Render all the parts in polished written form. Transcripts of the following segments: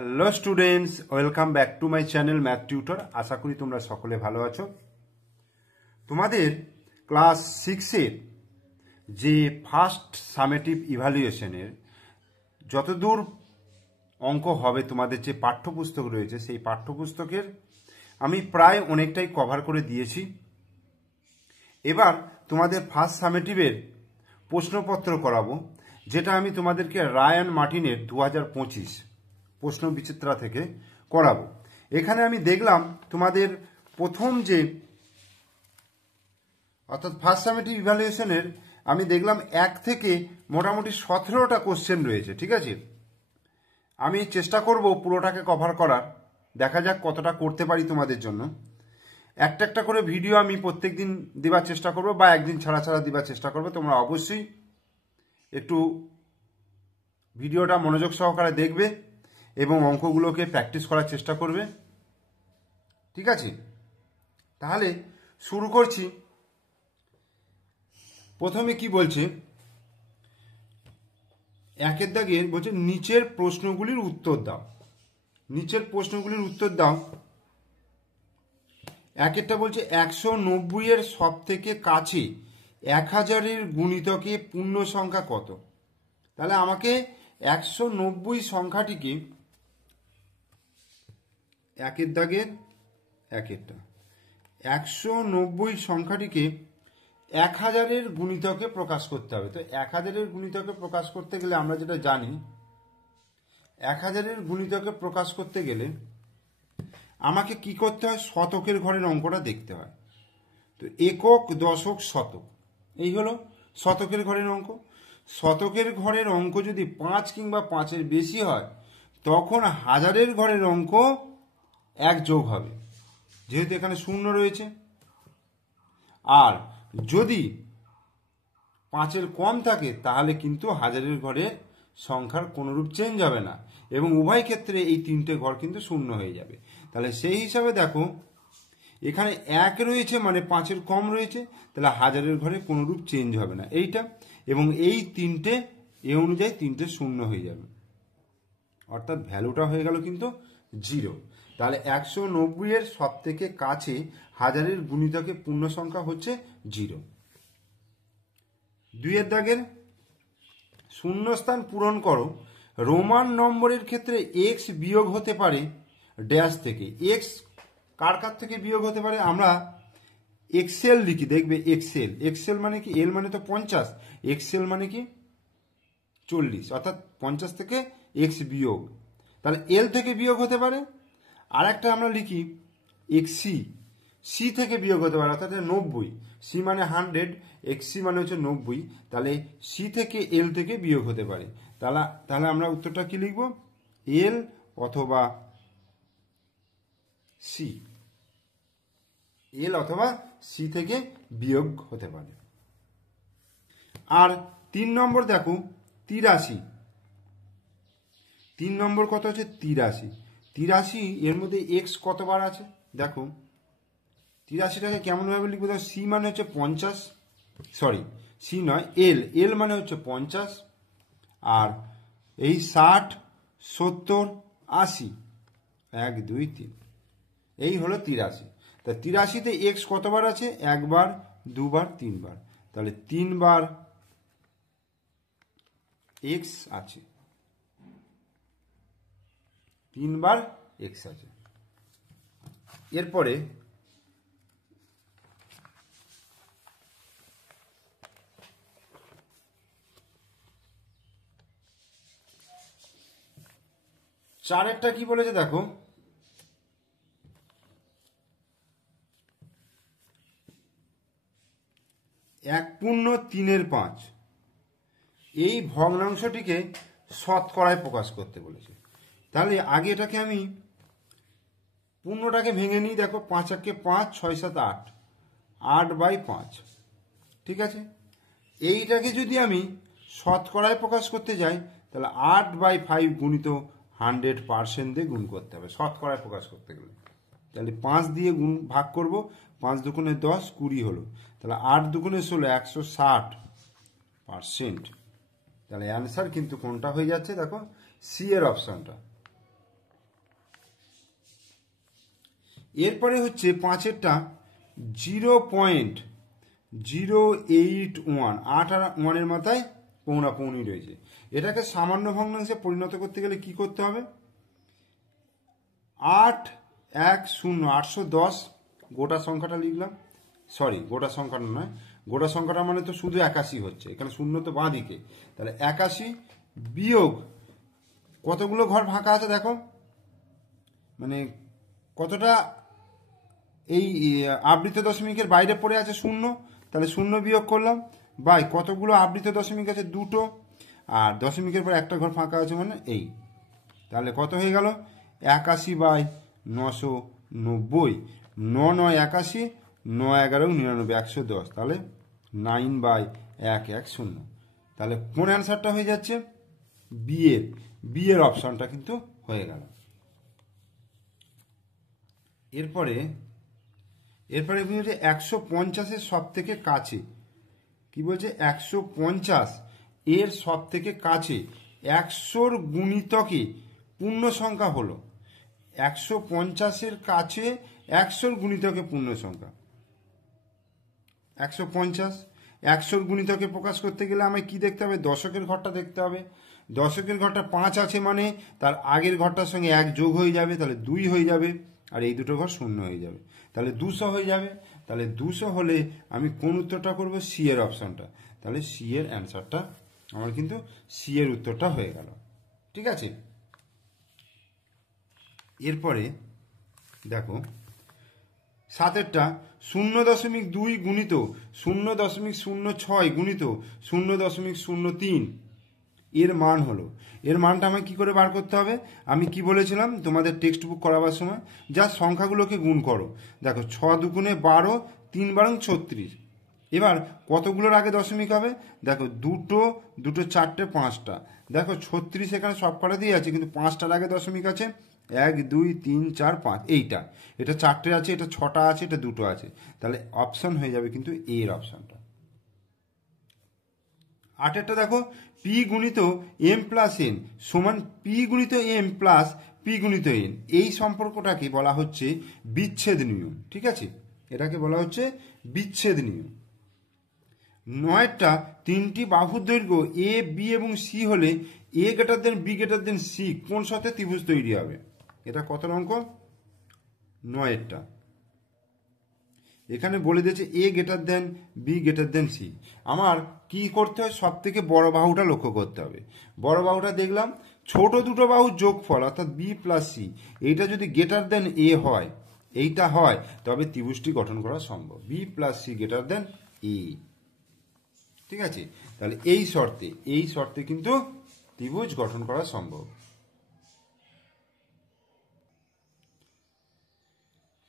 Hello students, welcome back to my channel math tutor. আশা করি তোমরা সকলে ভালো আছো। তোমাদের ক্লাস 6-এর যে ফার্স্ট সামেটিভ ইভ্যালুয়েশনের যতদূর অঙ্ক হবে, তোমাদের যে পাঠ্যপুস্তক রয়েছে সেই পাঠ্যপুস্তকের আমি প্রায় অনেকটাই কভার করে দিয়েছি। এবার তোমাদের ফার্স্ট সামেটিভের প্রশ্নপত্র করাবো, যেটা আমি তোমাদেরকে রায়ান মার্টিনের 2025 প্রশ্ন বিচিত্রা থেকে করাবো। এখানে আমি দেখলাম তোমাদের প্রথম যে অর্থাৎ ফার্স্ট সামেটিভ ইভ্যালুয়েশনের আমি দেখলাম 1 থেকে মোটামুটি 17টা কোশ্চেন রয়েছে। ঠিক আছে, আমি চেষ্টা করব পুরোটাকে কভার করার। দেখা যাক কতটা করতে পারি তোমাদের জন্য। একটা একটা করে ভিডিও আমি প্রত্যেক দিন দেওয়ার চেষ্টা করব, বা একদিন ছাড়া ছাড়া দেওয়ার চেষ্টা করব। তোমরা অবশ্যই একটু ভিডিওটা মনোযোগ সহকারে দেখবে এবং অঙ্কগুলোকে প্র্যাকটিস করার চেষ্টা করবে। ঠিক আছে, তাহলে শুরু করছি। প্রথমে কি বলছে, একের দাগের বলছে নিচের প্রশ্নগুলির উত্তর দাও। নিচের প্রশ্নগুলির উত্তর দাও। একেরটা বলছে 190-এর সব থেকে কাছে 1000-এর গুণিতকে পূর্ণ সংখ্যা কত। তাহলে আমাকে 190 সংখ্যাটিকে, একের দাগের একেরটা 190 সংখ্যাটিকে 1000-এর গুণিতকে প্রকাশ করতে হবে। তো 1000-এর গুণিতকে প্রকাশ করতে গেলে আমরা যেটা জানি, 1000-এর গুণিতকে প্রকাশ করতে গেলে আমাকে কি করতে হয়, শতকের ঘরের অঙ্কটা দেখতে হয়। তো একক, দশক, শতক, এই হলো শতকের ঘরের অঙ্ক। শতকের ঘরের অঙ্ক যদি 5 কিংবা 5-এর বেশি হয়, তখন হাজারের ঘরের অঙ্ক 1 যোগ হবে, যেহেতু এখানে 0 রয়েছে। আর যদি 5-এর কম থাকে তাহলে কিন্তু হাজারের ঘরের সংখ্যার কোনোরূপ চেঞ্জ হবে না, এবং উভয় ক্ষেত্রে এই 3টে ঘর কিন্তু 0 হয়ে যাবে। তাহলে সেই হিসাবে দেখো, এখানে 1 রয়েছে মানে 5-এর কম রয়েছে, তাহলে হাজারের ঘরে কোনোরূপ চেঞ্জ হবে না এইটা, এবং এই 3টে এ অনুযায়ী 3টে 0 হয়ে যাবে, অর্থাৎ ভ্যালুটা হয়ে গেল কিন্তু 0। তাহলে 190-এর সব থেকে কাছে হাজারের গুণিতকে পূর্ণ সংখ্যা হচ্ছে 0। 2-এর দাগের শূন্যস্থান পূরণ করো। রোমান নম্বরের ক্ষেত্রে এক্স বিয়োগ হতে পারে ড্যাশ থেকে। এক্স কার কার থেকে বিয়োগ হতে পারে, আমরা এক্সেল লিখি, দেখবে এক্সেল। এক্সেল মানে কি, এল মানে তো 50, এক্সেল মানে কি 40, অর্থাৎ 50 থেকে এক্স বিয়োগ, তাহলে এল থেকে বিয়োগ হতে পারে। আর একটা আমরা লিখি এক্সি, সি থেকে বিয়োগ হতে পারে, অর্থাৎ 90, সি মানে 100, এক্সি মানে হচ্ছে 90, তাহলে সি থেকে এল থেকে বিয়োগ হতে পারে। তাহলে আমরা উত্তরটা কি লিখব, এল অথবা সি, এল অথবা সি থেকে বিয়োগ হতে পারে। আর 3 নম্বর দেখো 83, 3 নম্বর কত হচ্ছে 83। 83 এর মধ্যে এক্স কতবার আছে দেখো। 83টাকে কেমনভাবে লিখবো, দেখো সি মানে হচ্ছে 50, সরি সি নয় এল, এল মানে হচ্ছে 50, আর এই 60, 70, 80, 1 2 3, এই হলো 83। তা 83-তে এক্স কতবার আছে, 1 বার, 2 বার, 3 বার, তাহলে 3 বার এক্স আছে, 3 বার এক্স আছে। এরপরে চারেরটা কি বলেছে দেখো, এক পূর্ণ 3/5 এই ভগ্নাংশটিকে শতকরায় প্রকাশ করতে বলেছে। তাহলে আগে এটাকে আমি পূর্ণটাকে ভেঙে নিই। দেখো 5 একে 5, 6 7 8, 8/5, ঠিক আছে। এইটাকে যদি আমি শতকরায় প্রকাশ করতে যাই, তাহলে 8/5 গুণিত 100% দিয়ে গুণ করতে হবে শতকরায় প্রকাশ করতে গেলে। তাহলে 5 দিয়ে গুণ ভাগ করব, 5 দুগুণে 10, 20 হলো, তাহলে 8 দুগুণে 16, 160%। তাহলে অ্যান্সার কিন্তু কোনটা হয়ে যাচ্ছে দেখো, সি এর অপশনটা। এরপরে হচ্ছে 5-এরটা 0.081, 8 আর 1-এর মাথায় পৌনাপৌনি রয়েছে। এটাকে সামান্য ভগ্নাংশে পরিণত করতে গেলে কি করতে হবে? 810 গোটা সংখ্যাটা লিখলাম, সরি গোটা সংখ্যাটা নয়, গোটা সংখ্যাটা মানে তো শুধু 81 হচ্ছে, এখানে শূন্য তো বাঁ দিকে, তাহলে 81 বিয়োগ কতগুলো ঘর ফাঁকা আছে দেখো, মানে কতটা এই আবৃত দশমিকের বাইরে পড়ে আছে শূন্য, তাহলে শূন্য বিয়োগ করলাম, বাই কতগুলো আবৃত দশমিক আছে দুটো, আর দশমিকের পর একটা ঘর ফাঁকা আছে মানে এই, তাহলে কত হয়ে গেল 81/990, 9×9 81, 9×11 110, তাহলে 9/110। তাহলে কোন অ্যান্সারটা হয়ে যাচ্ছে? বি এর অপশনটা কিন্তু হয়ে গেল। এরপরে বলছে 150-এর সব থেকে কাছে, কি বলছে 150 এর সব থেকে কাছে 100-র গুণিতকে পূর্ণ সংখ্যা হলো, 150-এর কাছে 100-র গুণিতকে পূর্ণ সংখ্যা, 150 গুণিতকে প্রকাশ করতে গেলে আমায় কি দেখতে হবে? দশকের ঘরটা দেখতে হবে। দশকের ঘরটা 5 আছে মানে তার আগের ঘরটার সঙ্গে 1 যোগ হয়ে যাবে, তাহলে 2 হয়ে যাবে, আর এই দুটো ঘর 0 হয়ে যাবে, তাহলে 200 হয়ে যাবে। তাহলে 200 হলে আমি কোন উত্তরটা করব? সি এর অপশনটা, তাহলে সি এর অ্যান্সারটা আমার কিন্তু সি এর উত্তরটা হয়ে গেল। ঠিক আছে, এরপরে দেখো 7-এরটা 0.2 গুণিত 0.06 গুণিত 0.03 এর মান হলো, এর মানটা আমাকে কি করে বার করতে হবে? আমি কি বলেছিলাম তোমাদের টেক্সট বুক করাবার সময়, যা সংখ্যাগুলোকে গুণ করো, দেখো 6 দুগুণে 12, 3 বারং 36, এবার কতগুলোর আগে দশমিক হবে? দেখো দুটো, 4টে, 5টা, দেখো 36 এখানে সব কটা দিয়ে আছে, কিন্তু 5টার আগে দশমিক আছে, 1 2 3 4 5, এটা 4টে আছে, এটা 6টা আছে, এটা 2টো আছে, তাহলে অপশন হয়ে যাবে কিন্তু এর অপশনটা। 8-এরটা দেখো পি গুণিত এম প্লাস এন সমান পি গুণিত এম প্লাস পি গুণিত এন, এই সম্পর্কটাকে বলা হচ্ছে বিচ্ছেদ নিয়ম। ঠিক আছে, এটাকে বলা হচ্ছে বিচ্ছেদ নিয়ম। 9-এরটা 3টি বাহুর দৈর্ঘ্য এ বি এবং সি হলে A greater than B greater than C কোন শর্তে ত্রিভুজ তৈরি হবে? এটা কত অঙ্ক? 9-এরটা। এখানে বলে দিয়েছে A greater than B greater than C, আমার কি করতে হয়? সব থেকে বড় বাহুটা লক্ষ্য করতে হবে। বড় বাহুটা দেখলাম, ছোট দুটো বাহুর যোগফল অর্থাৎ বি প্লাস সি, এইটা যদি গ্রেটার দেন এ হয়, এইটা হয়, তবে ত্রিভুজটি গঠন করা সম্ভব, B plus C greater than A. ঠিক আছে, তাহলে এই শর্তে কিন্তু ত্রিভুজ গঠন করা সম্ভব।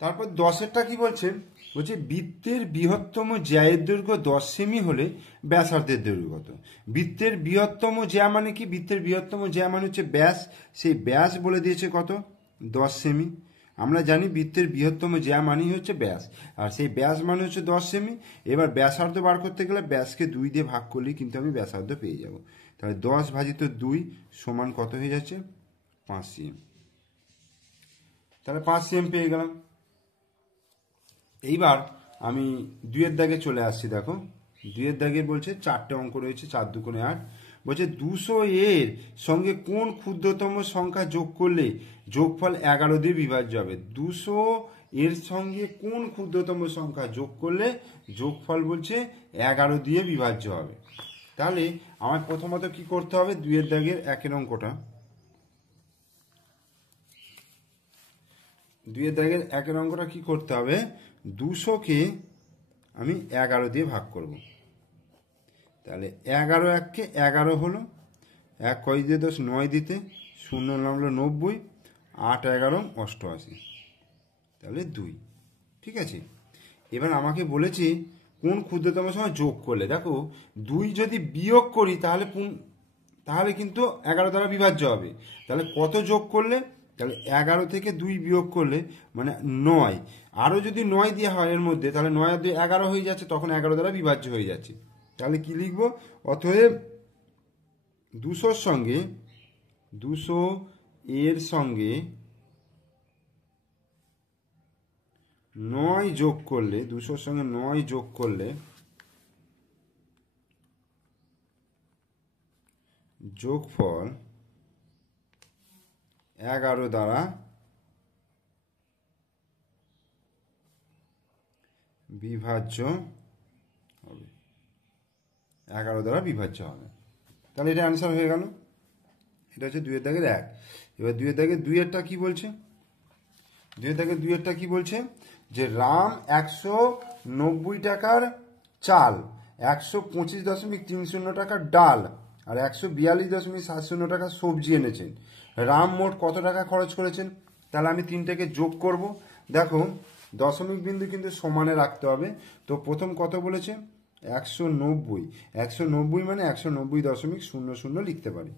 তারপর 10-এরটা কি বলছে? বলছে বৃত্তের বৃহত্তম জ্যায়ের দৈর্ঘ্য 10 সেমি হলে ব্যাসার্ধের দৈর্ঘ্য কত? বৃত্তের বৃহত্তম জ্যা মানে কি? বৃত্তের বৃহত্তম জ্যা মানে হচ্ছে ব্যাস, সেই ব্যাস বলে দিয়েছে কত? 10 সেমি। আমরা জানি বৃত্তের বৃহত্তম জ্যা মানেই হচ্ছে ব্যাস, আর সেই ব্যাস মানে হচ্ছে 10 সেমি। এবার ব্যাসার্ধ বার করতে গেলে ব্যাসকে 2 দিয়ে ভাগ করলেই কিন্তু আমি ব্যাসার্ধ পেয়ে যাব। তাহলে 10/2 সমান কত হয়ে যাচ্ছে? 5 সেমি। তাহলে 5 সেমি পেয়ে গেলাম। এইবার আমি 2-এর দাগে চলে আসছি। দেখো 2-এর দাগে বলছে 4টে অঙ্ক রয়েছে, 4 2 8, বলছে 200 এর সঙ্গে কোন ক্ষুদ্রতম সংখ্যা যোগ করলে যোগফল 11 দিয়ে বিভাজ্য হবে? 200 এর সঙ্গে কোন ক্ষুদ্রতম সংখ্যা যোগ করলে যোগফল বলছে 11 দিয়ে বিভাজ্য হবে? তাহলে আমার প্রথমত কি করতে হবে? 2-এর দাগের 1-এর অঙ্কটা, 2-এর দাগের 1-এর অঙ্কটা কি করতে হবে? 200কে আমি 11 দিয়ে ভাগ করব, তাহলে 11 1-কে 11 হলো, 1 কয় দিয়ে 10 9 দিতে, 0 নামলো 90, 8 11 88, তাহলে 2। ঠিক আছে, এবার আমাকে বলেছে কোন ক্ষুদ্রতম সংখ্যা যোগ করলে। দেখো 2 যদি বিয়োগ করি তাহলে কিন্তু 11 দ্বারা বিভাজ্য হবে। তাহলে কত যোগ করলে? তাহলে 11 থেকে 2 বিয়োগ করলে মানে 9, আরও যদি 9 দেওয়া হয় এর মধ্যে, তাহলে 9 আর 2 11 হয়ে যাচ্ছে, তখন 11 দ্বারা বিভাজ্য হয়ে যাচ্ছে। তাহলে কি লিখবো? অতএব 200 এর সঙ্গে 9 যোগ করলে 200 সঙ্গে 9 যোগ করলে যোগফল 11 দ্বারা বিভাজ্য হবে, 11 দ্বারা বিভাজ্য হবে। তাহলে এটা অ্যান্সার হয়ে গেল। এটা হচ্ছে 2 এর দাগের 1। এবার 2 এর দাগের 2 এরটা কি বলছে? 2 এর দাগের 2 এরটা কি বলছে? যে রাম 190 টাকার চাল, 125.30 টাকার ডাল আর 142.70 টাকা সবজি এনেছেন। রাম মোট কত টাকা খরচ করেছেন? তাহলে আমি তিনটাকে যোগ করব। দেখো দশমিক বিন্দু কিন্তু সমানে রাখতে হবে। তো প্রথম কত বলেছে? 190। 190 মানে 190.00 লিখতে পারি।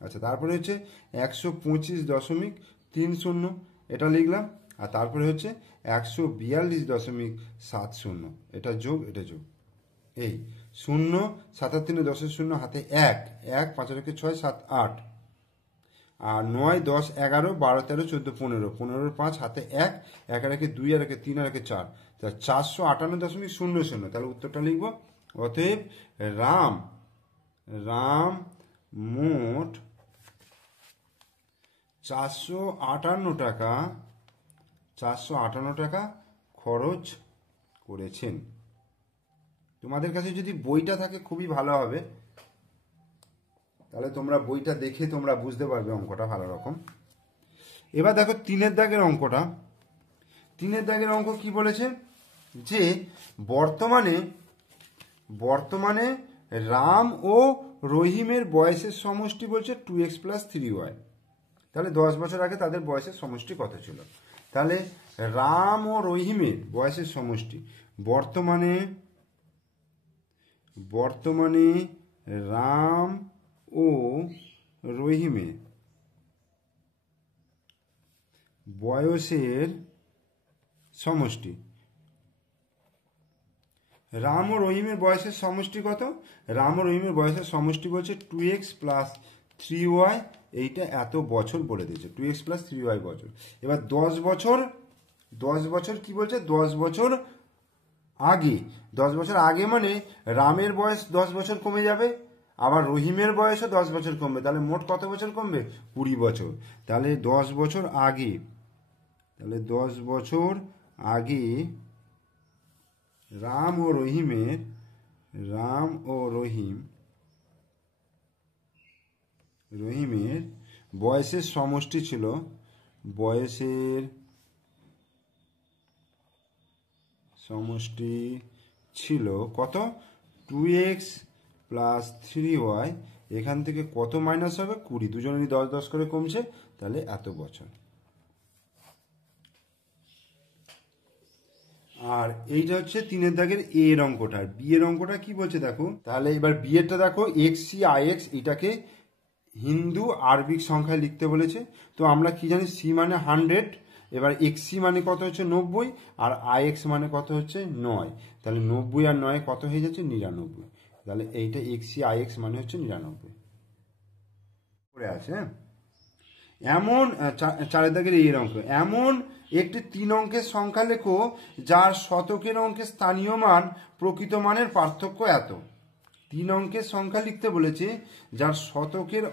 আচ্ছা, তারপরে হচ্ছে 125.30 এটা লিখলাম। আর তারপরে হচ্ছে 142.70 এটা যোগ, এটা যোগ। এই 0 7 আর 3 10 0 হাতে 1 1 5 আর 6 7 8 আর 9 10 11 12 13 14 15 15 5 হাতে 1 1 আর 2 আর 3 আর 4, তাহলে 458.00। তাহলে উত্তরটা লিখব। অতএব রাম মোট 458 টাকা খরচ করেছেন। তোমাদের কাছে যদি বইটা থাকে খুবই ভালো হবে, তাহলে তোমরা বইটা দেখে তোমরা বুঝতে পারবে অঙ্কটা ভালো রকম। এবার দেখো 3 দাগের অঙ্কটা। 3 দাগের অঙ্ক কি বলেছে? যে বর্তমানে রাম ও রহিমের বয়সের সমষ্টি বলছে 2x + 3y। তাহলে 10 বছর আগে তাদের বয়সের সমষ্টি কত ছিল? তাহলে রাম ও রহিমের বয়সের সমষ্টি, বর্তমানে রাম ও রহিমের বয়সের সমষ্টি। রাম ও রহিমের বয়সের সমষ্টি কত? রাম ও রহিমের বয়সের সমষ্টি বলছে 2x + 3y। এইটা এত বছর বলে দিয়েছে, 2x + 3y বছর। এবার 10 বছর কি বলছে? 10 বছর আগে। 10 বছর আগে মানে রামের বয়স 10 বছর কমে যাবে, আবার রহিমের বয়সও 10 বছর কমবে। তাহলে মোট কত বছর কমবে? 20 বছর। তাহলে 10 বছর আগে, তাহলে 10 বছর আগে রাম ও রহিমের বয়সের সমষ্টি ছিল, কত? 2x + 3y। এখান থেকে কত মাইনাস হবে? 20। দুজনেরই 10 10 করে কমছে, তাহলে এত বছর। আর এইটা হচ্ছে 3 দাগের এ এর অঙ্কটা। আর বি এর অঙ্কটা কি বলছে দেখো। তাহলে এবার বি এরটা দেখো, XCIX এটাকে হিন্দু আরবিক সংখ্যায় লিখতে বলেছে। তো আমরা কি জানি? সি মানে 100, এবার XC মানে কত হচ্ছে? 90, আর IX মানে কত হচ্ছে? 9। তাহলে 90 আর 9 কত হয়ে যাচ্ছে? 99। তাহলে এইটা XCIX মানে হচ্ছে 99 পড়ে আছে। হ্যাঁ, এমন 4 দাগের এই অঙ্ক, এমন একটি 3 অঙ্কের সংখ্যা লেখো যার শতকের অঙ্কের স্থানীয় মান প্রকৃত মানের পার্থক্য এত। 3 অঙ্কের সংখ্যা লিখতে বলেছে যার শতকের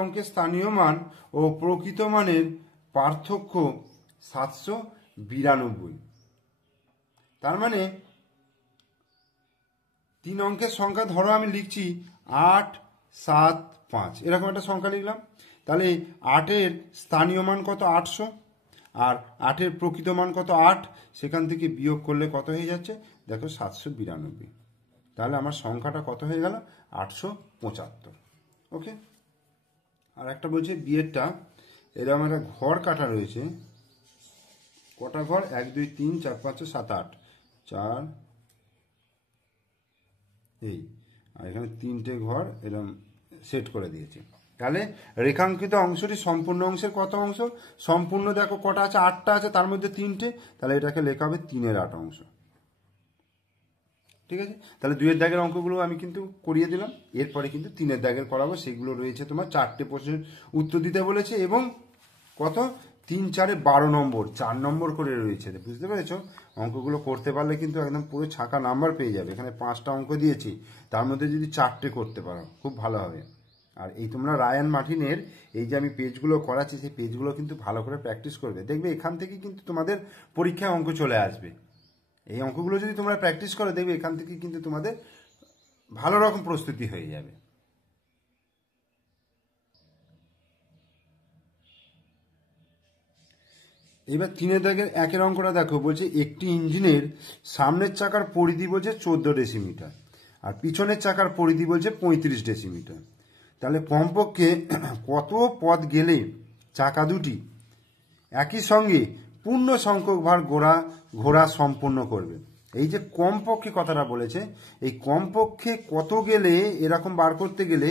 অঙ্কের স্থানীয় মান ও প্রকৃত মানের পার্থক্য 792। তার মানে 3 অঙ্কের সংখ্যা ধরো আমি লিখছি 8 7 5, এরকম একটা সংখ্যা লিখলাম। তাহলে 8-এর স্থানীয় মান কত? 800। আর 8-এর প্রকৃত মান কত? 8। সেখান থেকে বিয়োগ করলে কত হয়ে যাচ্ছে? দেখো 792। তাহলে আমার সংখ্যাটা কত হয়ে গেল? 875। ওকে। আর একটা বলছে বিয়েরটা, এরকম একটা ঘর কাটা রয়েছে। কটা ঘর? 1 2 3 4 5 6 7 8, 4 এই, আর এখানে 3টে ঘর এরকম সেট করে দিয়েছে। তাহলে রেখাঙ্কিত অংশটি সম্পূর্ণ অংশের কত অংশ? সম্পূর্ণ দেখো কটা আছে? 8টা আছে, তার মধ্যে 3টে। তাহলে এটাকে লেখা হবে 3/8 অংশ। ঠিক আছে। তাহলে 2 দাগের অঙ্কগুলো আমি কিন্তু করিয়ে দিলাম। এরপরে কিন্তু 3 দাগের করাবো, সেগুলো রয়েছে তোমার 4টে প্রশ্নের উত্তর দিতে বলেছে। এবং কত? 3 4 12 নম্বর, 4 নম্বর করে রয়েছে, বুঝতে পেরেছো? অঙ্কগুলো করতে পারলে কিন্তু একদম পুরো ছাকা নাম্বার পেয়ে যাবে। এখানে 5টা অঙ্ক দিয়েছি, তার মধ্যে যদি 4টে করতে পারো খুব ভালো হবে। আর এই তোমরা রায়ান মার্টিনের এই যে আমি পেজগুলো করাচ্ছি, সেই পেজগুলো কিন্তু ভালো করে প্র্যাকটিস করবে, দেখবে এখান থেকে কিন্তু তোমাদের পরীক্ষায় অঙ্ক চলে আসবে। এই অঙ্কগুলো যদি তোমরা প্র্যাকটিস করো, দেখবে এখান থেকে কিন্তু তোমাদের ভালো রকম প্রস্তুতি হয়ে যাবে। এবার 3 দাগের 1 অঙ্কটা দেখো, বলছে একটি ইঞ্জিনের সামনের চাকার পরিধি বলছে 14 ডেসিমিটার আর পিছনের চাকার পরিধি বলছে 35 ডেসিমিটার। তাহলে কমপক্ষে কত পথ গেলে চাকা দুটি একই সঙ্গে পূর্ণ সংখ্যক বার ঘোরা সম্পূর্ণ করবে? এই যে কমপক্ষে কথাটা বলেছে, এই কমপক্ষে কত গেলে এরকম বার করতে গেলে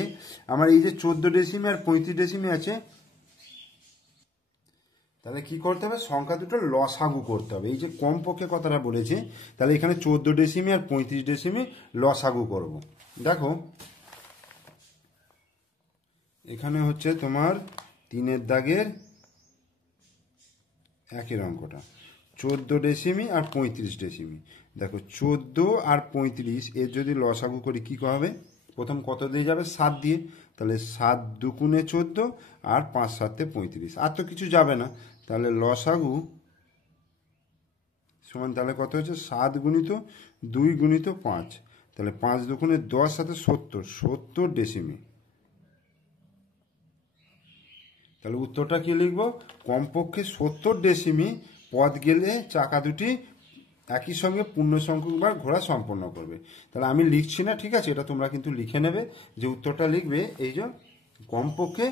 আমার এই যে 14 ডেসিমি আর 35 ডেসিমি আছে, তাহলে কি করতে হবে? সংখ্যা দুটো লসাগু করতে হবে। এই যে কমপক্ষে কথাটা বলেছে, তাহলে এখানে 14 ডেসিমি আর 35 ডেসিমি লসাগু করব। দেখো এখানে হচ্ছে তোমার 3 দাগের 1 অঙ্কটা 14 ডেসিমি আর 35 ডেসিমি। দেখো 14 আর 35 এর যদি লসাগু করি কি হবে? প্রথম কত দিয়ে যাবে? 7 দিয়ে। তাহলে 7 দুগুণে 14 আর 5 7 35, আর তো কিছু যাবে না। তাহলে লসাগু সমান তাহলে কত হচ্ছে? 7 গুণিত 2 গুণিত 5, তাহলে 5 দুগুণে 10 সাথে 70 ডেসিমি। তাহলে উত্তরটা কি লিখবো? কমপক্ষে 70 ডেসিমি পথ গেলে চাকা দুটি একই সঙ্গে পূর্ণ সংখ্যক বার ঘোরা সম্পন্ন করবে। তাহলে আমি লিখছি না, ঠিক আছে? এটা তোমরা কিন্তু লিখে নেবে যে উত্তরটা লিখবে এই যে কমপক্ষে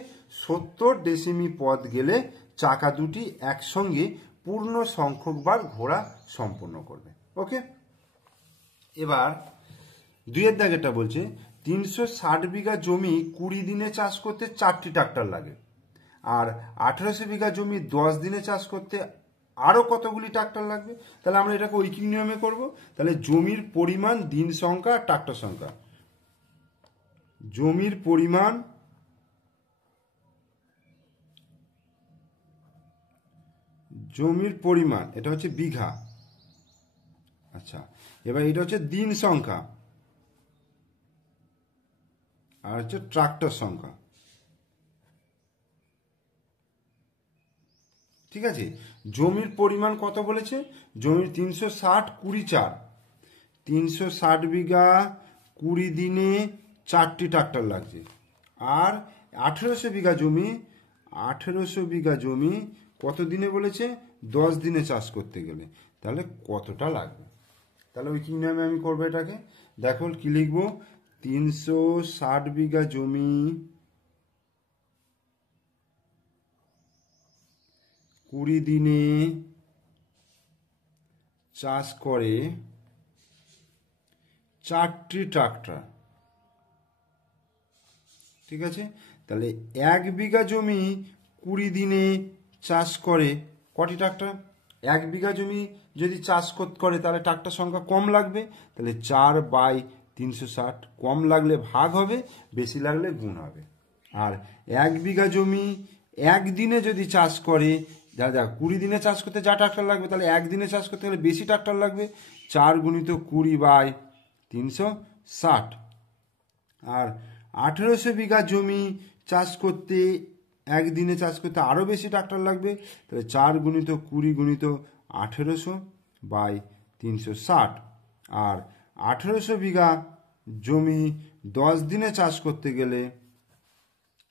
70 ডেসিমি পথ গেলে চাকা দুটি একসঙ্গে পূর্ণ সংখ্যক বার ঘোরা সম্পন্ন করবে। ওকে, এবার 2 দাগেরটা বলছে 360 বিঘা জমি 20 দিনে চাষ করতে 4টি ট্রাক্টর লাগে, আর 1800 বিঘা জমি 10 দিনে চাষ করতে আরো কতগুলি ট্রাক্টর লাগবে? তাহলে আমরা এটাকে ঐকিক নিয়মে করব। তাহলে জমির পরিমাণ, দিন সংখ্যা, ট্রাক্টর সংখ্যা। জমির পরিমাণ, এটা হচ্ছে বিঘা। আচ্ছা, এবার এটা হচ্ছে দিন সংখ্যা আর হচ্ছে ট্রাক্টর সংখ্যা। ঠিক আছে, জমির পরিমাণ কত বলেছে? জমির 360 20 4, 360 বিঘা 20 দিনে 4টি ট্রাক্টর লাগছে। আর 1800 বিঘা জমি, 1800 বিঘা জমি কত দিনে বলেছে? 10 দিনে চাষ করতে গেলে তাহলে কতটা লাগবে? তাহলে ওই কি নামে আমি করবো এটাকে? দেখো কি লিখবো? 360 বিঘা জমি 20 দিনে চাষ করে 4টি ট্রাক্টর। ঠিক আছে, তাহলে 1 বিঘা জমি 20 দিনে চাষ করে কটি ট্রাক্টর? 1 বিঘা জমি যদি চাষ করে তাহলে ট্রাক্টর সংখ্যা কম লাগবে, তাহলে 4/360। কম লাগলে ভাগ হবে, বেশি লাগলে গুণ হবে। আর 1 বিঘা জমি 1 দিনে যদি চাষ করে, যা 20 দিনে চাষ করতে যা ট্রাক্টর লাগবে, তাহলে 1 দিনে চাষ করতে গেলে বেশি ট্রাক্টর লাগবে, 4 গুণিত 20/360। আর 1800 বিঘা জমি চাষ করতে 1 দিনে চাষ করতে আরও বেশি ট্রাক্টর লাগবে, তাহলে 4 গুণিত 20 গুণিত 1800/360। আর 1800 বিঘা জমি 10 দিনে চাষ করতে গেলে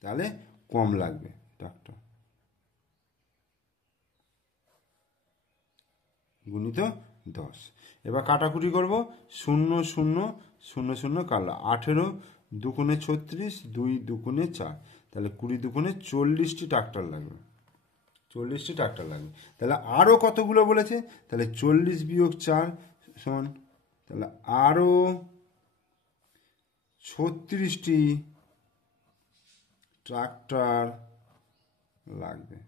তাহলে কম লাগবে ট্রাক্টর, গুণিত 10। এবার কাটাকুটি করব, 0 0 0 0 কাটলো, 18 দুগুণে 36, 2 দুগুণে 4, তাহলে 20 দুগুণে 40টি ট্রাক্টর লাগবে, 40টি ট্রাক্টর লাগবে। তাহলে আরও কতগুলো বলেছে? তাহলে 40 বিয়োগ 4 সমান, তাহলে আরও 36টি ট্রাক্টর লাগবে।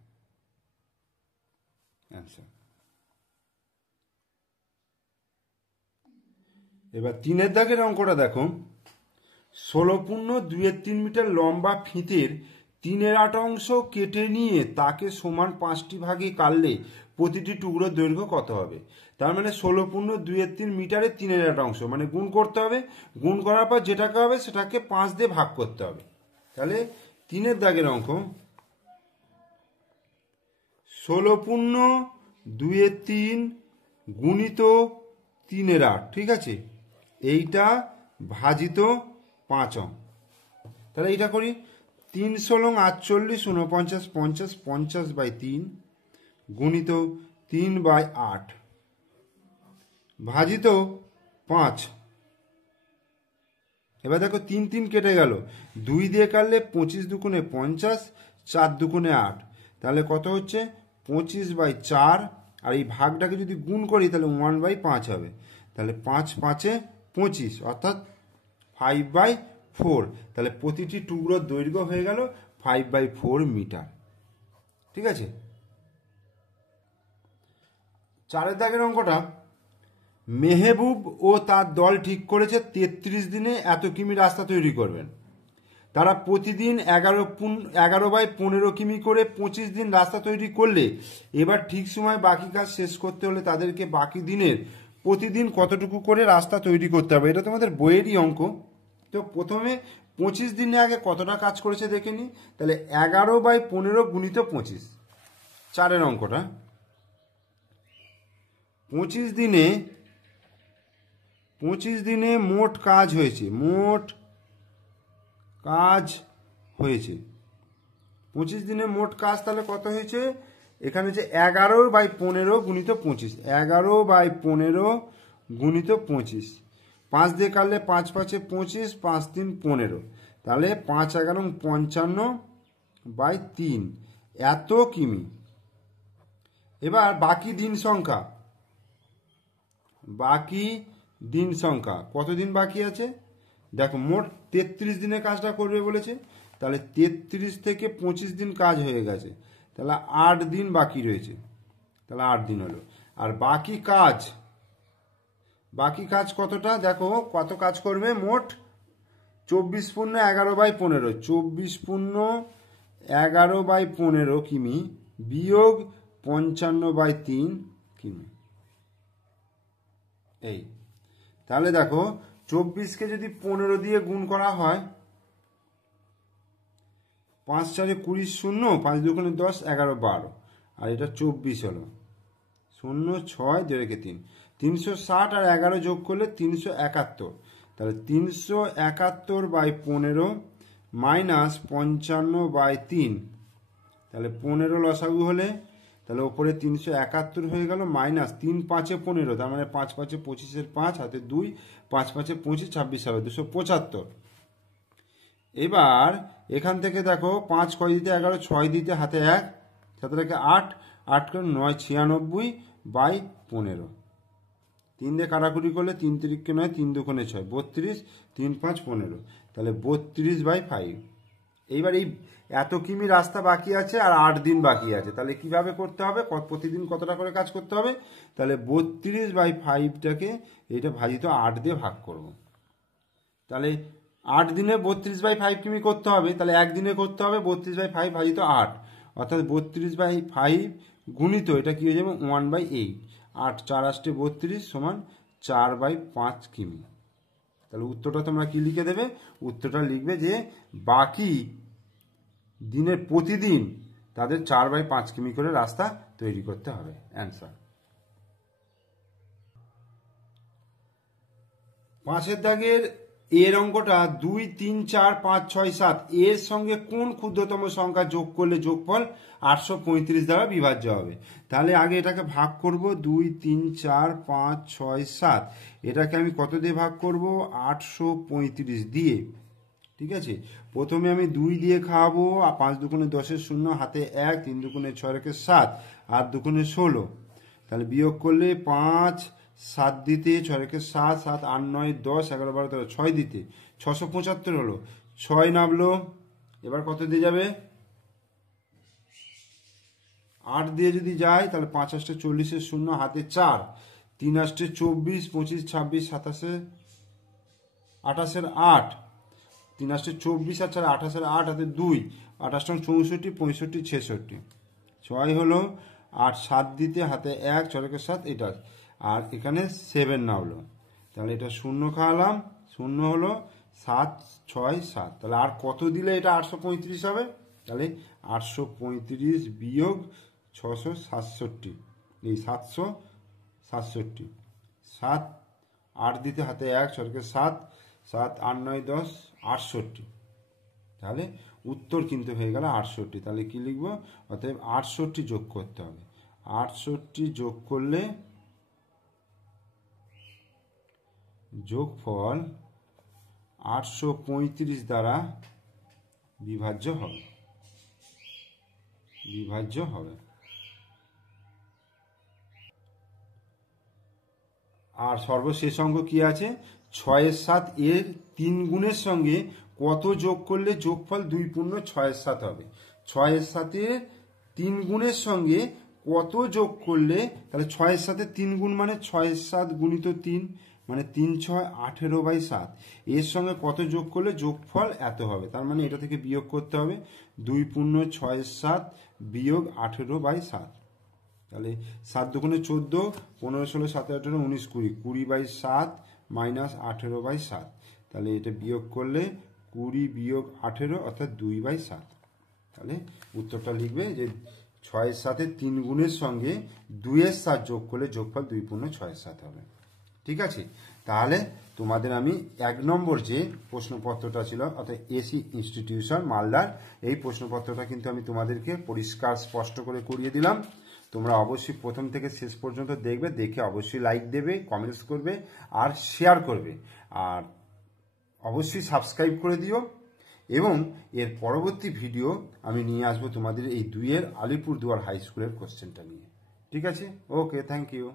অ্যান্সার। এবার 3 দাগের অঙ্কটা দেখো, 16 পূর্ণ 2/3 মিটার লম্বা ফিতের 3/8 অংশ কেটে নিয়ে তাকে সমান 5টি ভাগে কাটলে প্রতিটি টুকরোর দৈর্ঘ্য কত হবে? তার মানে 16.2-3 মিটারে 3/8 অংশ, মানে গুণ করতে হবে, গুণ করার পর যেটাকে হবে সেটাকে 5 দিয়ে ভাগ করতে হবে। তাহলে 3-এর দাগের অঙ্ক 16.2-3 গুণিত 3/8, ঠিক আছে, এইটা ভাজিত 5 অঙ্ক। তাহলে এইটা করি, 3 × 48, 49, 50, 50/3 গুণিত 3/8 ভাজিত 5। এবার দেখো 3 3 কেটে গেল, 2 দিয়ে কাটলে 25 দুগুণে 50, 4 দুগুণে 8, তাহলে কত হচ্ছে 25/4। আর এই ভাগটাকে যদি গুণ করি তাহলে 1/5 হবে। তাহলে 5 5-এ 25, অর্থাৎ 5/4। তাহলে প্রতিটি টুকরোর দৈর্ঘ্য হয়ে গেল 5/4 মিটার, ঠিক আছে। 4-এর দাগের অঙ্কটা, মেহবুব ও তার দল ঠিক করেছে 33 দিনে এত কিমি রাস্তা তৈরি করবেন। তারা প্রতিদিন 11/15 কিমি করে 25 দিন রাস্তা তৈরি করলে এবার ঠিক সময় বাকি কাজ শেষ করতে হলে তাদেরকে বাকি দিনের প্রতিদিন কতটুকু করে রাস্তা তৈরি করতে হবে। এটা তোমাদের বইয়েরই অঙ্ক। তো প্রথমে 25 দিনে আগে কতটা কাজ করেছে দেখে নি। তাহলে 11/15 গুণিত 25, 4-এর অঙ্কটা। 25 দিনে মোট কাজ হয়েছে, 25 দিনে মোট কাজ তাহলে কত হয়েছে? এখানে যে 11/15 গুণিত 25, 11/15 গুণিত 25, 5 দিয়ে কাটলে 5 5-এ 25, 5 3 15, তাহলে 5 11 55/3 এত কিমি। এবার বাকি দিন সংখ্যা কতদিন বাকি আছে দেখো, মোট 33 দিনে কাজটা করবে বলেছে, তাহলে 33 থেকে 25 দিন কাজ হয়ে গেছে, তাহলে 8 দিন বাকি রয়েছে, তাহলে 8 দিন হলো। আর বাকি কাজ কতটা দেখো, কত কাজ করবে, মোট 24/11/15, 24/11/15 কিমি বিয়োগ 55/3 কিমি। এই তাহলে দেখো 24কে যদি 15 দিয়ে গুণ করা হয়, 5 4-এ 20, 0, 5 2 10, 11 12, আর এটা 24 হলো, 0 6 2 3, 360 আর 11 যোগ করলে 371, তাহলে 371/15 মাইনাস 55/3, তাহলে 15 লসাগু হলে তাহলে ওপরে 371 হয়ে গেল, মাইনাস 3 5-এ 15, তার মানে 5 5-এ 25-এর 5 হাতে 2, 5 5-এ 25, 26 হবে 275। এবার এখান থেকে দেখো 5 6 দিতে 11, 6 দিতে হাতে 1, সাথে রেখে 8, 8 করে 9, 96/15, 3 দিয়ে কাটাকুটি করলে 3 3 9, 3 2 6, 32, 3 5 15, তাহলে 32/5। এইবার এই এত কিমি রাস্তা বাকি আছে আর 8 দিন বাকি আছে, তাহলে কিভাবে করতে হবে, প্রতিদিন কতটা করে কাজ করতে হবে, তাহলে 32/5টাকে এটা ভাজিত 8 দিয়ে ভাগ করব। তাহলে 8 দিনে 32/5 কিমি করতে হবে, তাহলে একদিনে করতে হবে 32/5 ভাজিত 8, অর্থাৎ 32/5 গুণিত এটা কি হয়ে যাবে 1/8, 8 4 8 32 সমান 4/5 কিমি। তাহলে উত্তরটা তোমরা কি লিখে দেবে, উত্তরটা লিখবে যে বাকি দিনের প্রতিদিন তাদের 4/5 কিমি করে রাস্তা তৈরি করতে হবে। অ্যান্সার। 5-এর দাগের এর অঙ্কটা 2 3 4 5 6 7 এর সঙ্গে কোন ক্ষুদ্রতম সংখ্যা যোগ করলে যোগফল 835 দ্বারা বিভাজ্য হবে। তাহলে আগে এটাকে ভাগ করব, 2 3 4 5 6 7, এটাকে আমি কত দিয়ে ভাগ করব, 835 দিয়ে, ঠিক আছে। প্রথমে আমি 2 দিয়ে খাওয়াবো, 5 2 10-এর 0, হাতে 1, 3 2 6 রেখে 7, 8 2 16, তাহলে বিয়োগ করলে 5 7 দিতে, 6 রেখে 7, 7 8 9 10 11 12 13, 6 দিতে 675 হলো, 6 নামলো। এবার কত দিয়ে যাবে, 8 দিয়ে যদি যায় তাহলে 5 8 40-এর 0, হাতে 4, 3 8 24, 25 26 27 28-এর 8, 3 8 24 আর 4 28-এর 8, হাতে 2, 28 64 65 66 6 হলো 8 7 দিতে হাতে 1 4 7 এটা আর এখানে 7 না হলো তাহলে এটা শূন্য খাওয়ালাম শূন্য হলো 7 6 7 তাহলে আর কত দিলে এটা 835 হবে তাহলে 835 বিয়োগ 667 এই 767 7 8 দিতে হাতে 1 4 7 7 8 9 10 68 তাহলে উত্তর কিন্তু হয়ে গেল 68 তাহলে কি লিখব অতএব 68 যোগ করতে হবে 68 যোগ করলে যোগফল 835 দ্বারা বিভাজ্য হবে আর সর্বশেষ অঙ্ক কি আছে 6 এর 7 এর 3 গুণের সঙ্গে কত যোগ করলে যোগফল 2 পূর্ণ 6 এর 7 হবে 6 এর 7 এর 3 গুণের সঙ্গে কত যোগ করলে তাহলে 6 এর সাথে 3 গুণ মানে 6 এর 7 গুণিত 3 মানে 3 6 18/7 এর সঙ্গে কত যোগ করলে যোগফল এত হবে তার মানে এটা থেকে বিয়োগ করতে হবে 2 পূর্ণ 6 এর 7 বিয়োগ 18/7 তাহলে 7 দুগুণে 14 15 16 17 18 19 20 20/7 মাইনাস 18/7 তাহলে এটা বিয়োগ করলে 20 বিয়োগ 18 অর্থাৎ 2/7 তাহলে উত্তরটা লিখবে যে 6 এর সাথে 3 গুণের সঙ্গে 2 এর 7 যোগ করলে যোগফল 2 পূর্ণ 6 এর 7 হবে ঠিক আছে তাহলে তোমাদের আমি 1 নম্বর যে প্রশ্নপত্রটা ছিল অর্থাৎ এসি ইনস্টিটিউশন মালদার এই প্রশ্নপত্রটা কিন্তু আমি তোমাদেরকে পরিষ্কার স্পষ্ট করে করিয়ে দিলাম তোমরা অবশ্যই প্রথম থেকে শেষ পর্যন্ত দেখবে দেখে অবশ্যই লাইক দেবে কমেন্টস করবে আর শেয়ার করবে আর অবশ্যই সাবস্ক্রাইব করে দিও এবং এর পরবর্তী ভিডিও আমি নিয়ে আসবো তোমাদের এই 2 এর আলিপুরদুয়ার হাই স্কুলের কোশ্চেনটা নিয়ে ঠিক আছে ওকে থ্যাংক ইউ